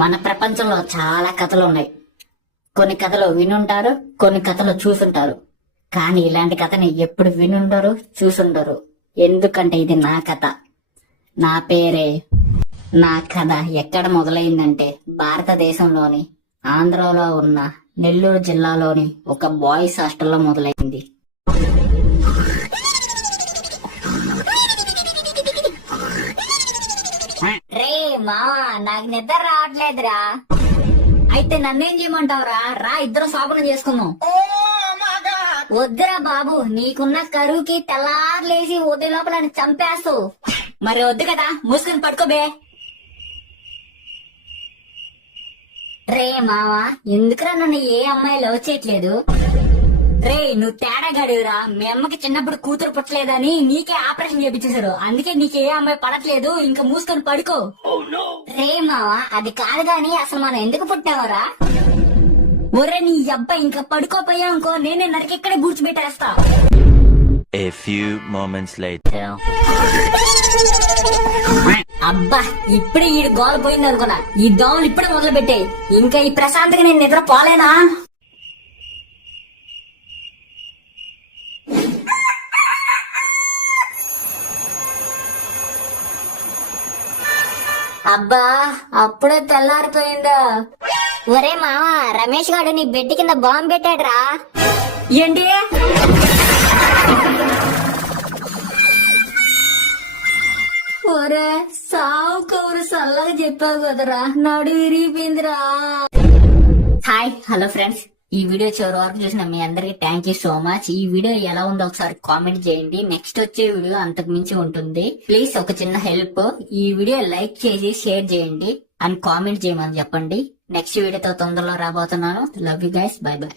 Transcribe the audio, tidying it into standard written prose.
మన ప్రపంచంలో చాలా కథలు ఉన్నాయి. కొన్ని కథలు వినుంటారు, కొన్ని కథలు చూసుంటారు. కానీ ఇలాంటి కథని ఎప్పుడు వినుండరు, చూసుండరు. ఎందుకంటే ఇది నా కథ, నా పేరే. నా కథ ఎక్కడ మొదలైందంటే భారతదేశంలోని ఆంధ్రలో ఉన్న నెల్లూరు జిల్లాలోని ఒక బాయ్స్ హాస్టల్లో మొదలైంది. రే మావా, నాకు నిద్ర రావట్లేదురా. అయితే నన్నేం చేయమంటావురా? రా, ఇద్దరు శోభనం చేసుకుందాం. వద్దురా బాబు, నీకున్న కరువుకి తెల్లారులేసి ఉదయం లోపల నన్ను చంపేస్తావు. మరి వద్దు కదా, మూసుకొని పడుకోబే. రే మావా, ఎందుకురా నన్ను ఏ అమ్మాయి లవ్ చేయట్లేదు? రే, నువ్వు తేడా గడివిరా. మీ అమ్మకి చిన్నప్పుడు కూతురు పుట్టలేదని నీకే ఆపరేషన్ చేపించేశారు. అందుకే నీకే అమ్మాయి పడట్లేదు. ఇంకా మూసుకొని పడుకో. రే మావా, అది కాదు గాని అసలు మనం ఎందుకు పుట్టావరా? ఒరే నీ అబ్బాయి, ఇంకా పడుకోపోయా అనుకో, నేనే నరికి ఇక్కడే కూర్చోబెట్టేస్తా. A few moments later. అబ్బా, ఇప్పుడే ఈ గోల పోయింది అనుకున్నా. ఈ దోమలు ఇప్పుడే మొదలు పెట్టాయి. ఇంకా ఈ ప్రశాంతగా నేను నిద్ర పోలేనా? అబ్బా, అప్పుడే తెల్లారిపోయిందా? ఒరే మావా, రమేష్ గారు నీ బెడ్ కింద బాంబు పెట్టాడురా. ఏంటి? ఒరే, సావు కౌరు సల్లగా చెప్పావు కదరా, నడు విరిగిపోయిందిరా. Hi, hello friends. ఈ వీడియో చివరి వరకు చూసిన మీ అందరికి థ్యాంక్ యూ సో మచ్. ఈ వీడియో ఎలా ఉందో ఒకసారి కామెంట్ చేయండి. నెక్స్ట్ వచ్చే వీడియో అంతకు మించి ఉంటుంది. ప్లీజ్ ఒక చిన్న హెల్ప్, ఈ వీడియో లైక్ చేసి షేర్ చేయండి అండ్ కామెంట్ చేయమని చెప్పండి. నెక్స్ట్ వీడియోతో తొందరలో రాబోతున్నాను. Love you guys, bye by.